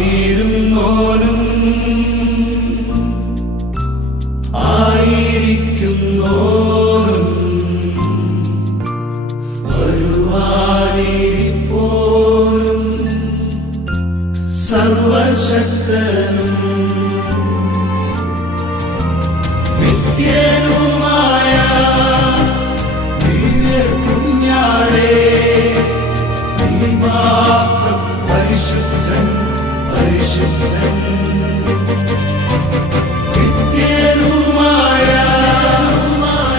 ആയിരുന്നോനും ആയിരിക്കുന്നോനും വരുവാനിരിപ്പോനും സർവശക്തനും നിത്യനുമായ ദിവ്യകുഞ്ഞാടേ, നീ മാത്രം പരിശുദ്ധൻ പരിശുദ്ധൻ. നിത്യനുമായ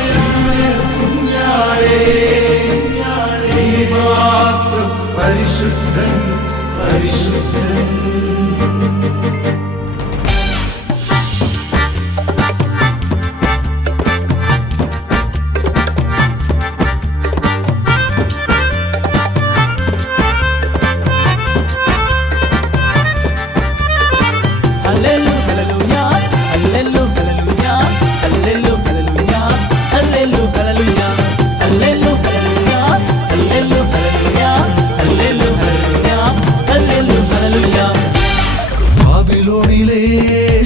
ദിവ്യകുഞ്ഞാടേ, നീ മാത്രം പരിശുദ്ധൻ പരിശുദ്ധൻ.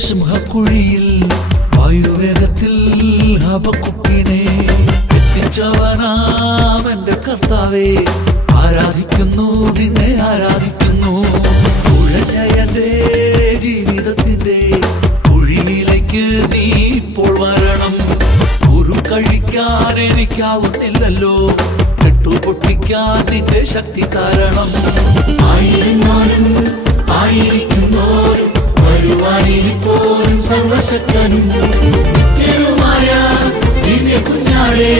സിംഹക്കുഴിയിൽ വായുവേഗത്തിൽ ഹബക്കുക്കിനെ എത്തിച്ചവനാം എന്റെ കർത്താവേ, ആരാധിക്കുന്നു നിന്നെ ആരാധിക്കുന്നു. കുഴഞ്ഞ എന്റെ ജീവിതത്തിന്റെ കുഴിയിലേക്ക് നീ ഇപ്പോൾ വരണം. ഒരു കഴിക്കാൻ എനിക്കാവുന്നില്ലല്ലോ, കെട്ടുപൊട്ടിക്കാൻ നിന്റെ ശക്തി തരണം. ആയിരുന്നാലും ആയിരിക്കുന്നോരും വരുവാനിരിപ്പോരും സർവശക്തനും നിത്യനുമായ ദിവ്യകുഞ്ഞാടേ,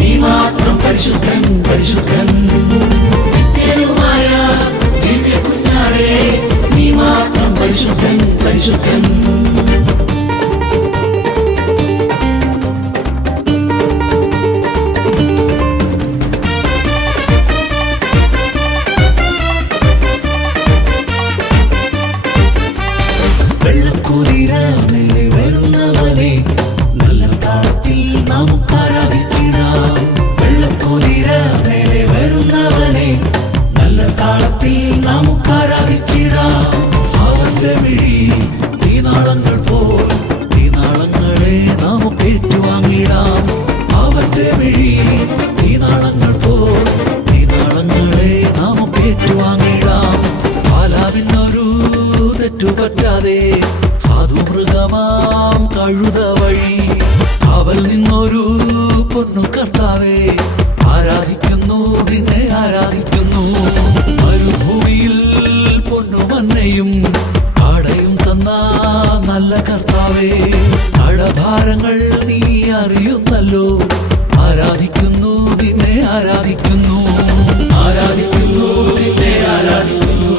നീ മാത്രം പരിശുദ്ധൻ പരിശുദ്ധൻ. നിത്യനുമായ ദിവ്യകുഞ്ഞാടേ, നീ മാത്രം പരിശുദ്ധൻ പരിശുദ്ധൻ. വെള്ളക്കുതിര മേലെ വരുന്നവനെ നല്ല താളത്തിൽ നമുക്ക് ആരാധിച്ചിടാം. വെള്ളക്കുതിര മേലെ വരുന്നവനെ നല്ല താളത്തിൽ നമുക്ക് ആരാധിച്ചിടാം. അവന്റെ മിഴി തീനാളങ്ങൾ പോൽ തീനാളങ്ങളെ നമുക്ക് ഏറ്റുവാങ്ങിടാം. അവന്റെ മിഴി തീനാളങ്ങൾ പോൽ തീനാളങ്ങളെ നമുക്ക് ഏറ്റുവാങ്ങിടാം. പാലാവിനൊരു തെറ്റുപറ്റാതെ സാധുമൃഗമാം കഴുത വഴി അവൽ നിന്നൊരു പൊന്നു കർത്താവേ, ആരാധിക്കുന്നു നിന്നെ ആരാധിക്കുന്നു. മരുഭൂമിയിൽ പൊന്നുമന്നയും കാടയും തന്ന നല്ല കർത്താവേ, കടഭാരങ്ങൾ നീ അറിയുന്നല്ലോ, ആരാധിക്കുന്നു നിന്നെ ആരാധിക്കുന്നു. ആരാധിക്കുന്നു നിന്നെ ആരാധിക്കുന്നു,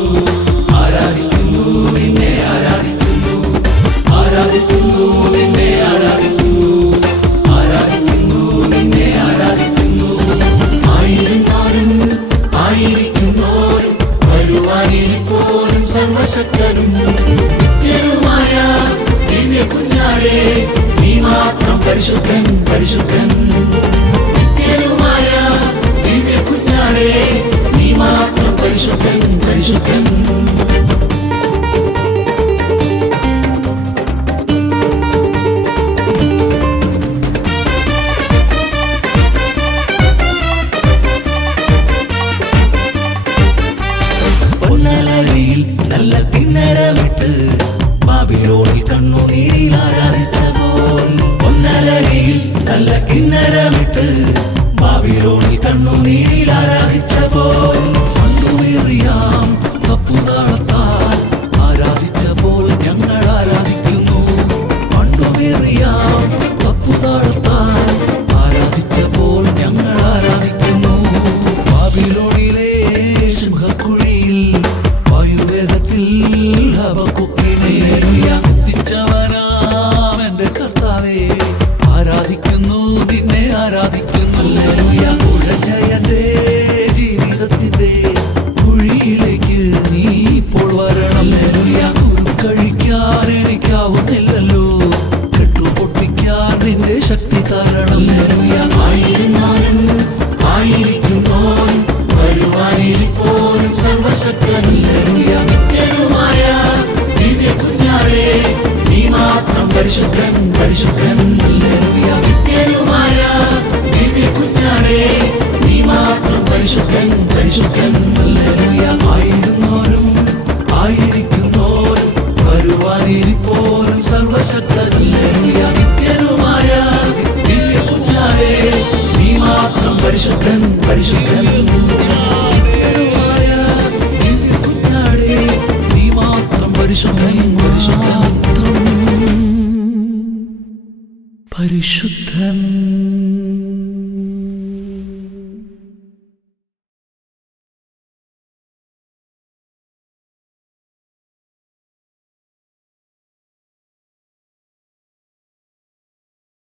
ആരാധിക്കുന്നു നിന്നെ ആരാധിക്കുന്നു, ആരാധിക്കുന്നു നിന്നെ ആരാധിക്കുന്നു, ആരാധിക്കുന്നു നിന്നെ ആരാധിക്കുന്നു. ആയിരുന്നാലും ആയിരിക്കുന്നോരും വരുവാനിരിപ്പോരും സർവശക്തനും നിത്യനുമായ ദിവ്യകുഞ്ഞാടേ, നീ മാത്രം പരിശുദ്ധൻ പരിശുദ്ധൻ. നിത്യനുമായ ദിവ്യകുഞ്ഞാടേ, നീ മാത്രം പരിശുദ്ധൻ പരിശുദ്ധൻ. പൊന്നലരിയിൽ നല്ല കിന്നരമിട്ട് ബാബിലോണിൽ കണ്ണുനീരിൽ ആരാധിച്ച പോൽ. പൊന്നലരിയിൽ നല്ല കിന്നരമിട്ട് ബാബിലോണിൽ കണ്ണുനീരിൽ ആരാധിച്ച പോൽ. കണ്ണുനീറിയാം തപ്പുതാളത്താൽ ആരാധിച്ച പോൽ ഞങ്ങൾ ആരാധിക്കുന്നു. കണ്ണുനീറിയാം തപ്പുതാളത്താൽ ആരാധിച്ച പോൽ ഞങ്ങൾ ആരാധിക്കുന്നു. ബാബിലോണിലെ സിംഹക്കുഴിയിൽ വായുവേഗത്തിൽ ഹബക്കുക്കിനെ എത്തിച്ചവനാം എന്റെ കർത്താവേ, ആരാധിക്കുന്നു നിന്നെ ആരാധിക്കുന്നു. കുഴഞ്ഞ എന്റെ ജീവിതത്തിന്റെ കുഴിയിലേക്ക് നീ ഇപ്പോൾ വരണം. കഴിക്കാൻ എനിക്കാവുന്നില്ലല്ലോ, കെട്ടുപൊട്ടിക്കാൻ നിന്റെ ശക്തി തരണം. ആയിരുന്നാലും ആയിരിക്കുന്നോരും വരുവാനിരിപ്പോരും സർവശക്തനും നിത്യനുമായ പരിശുദ്ധൻ പരിശുദ്ധൻ ഹല്ലേലൂയ നിത്യനുമായ ദിവ്യ കുഞ്ഞാടേ നീ മാത്രം പരിശുദ്ധൻ പരിശുദ്ധൻ ഹല്ലേലൂയ ആയിരുന്നോരും ആയിരിക്കുന്നോരും വരുവാനിരിപ്പോരും സർവശക്തൻ ഹല്ലേലൂയ നിത്യനുമായ ദിവ്യ കുഞ്ഞാടേ നീ മാത്രം പരിശുദ്ധൻ പരിശുദ്ധൻ നിത്യനുമായ ദിവ്യ കുഞ്ഞാടേ നീ മാത്രം പരിശുദ്ധൻ പരിശുദ്ധൻ പരിശുദ്ധൻ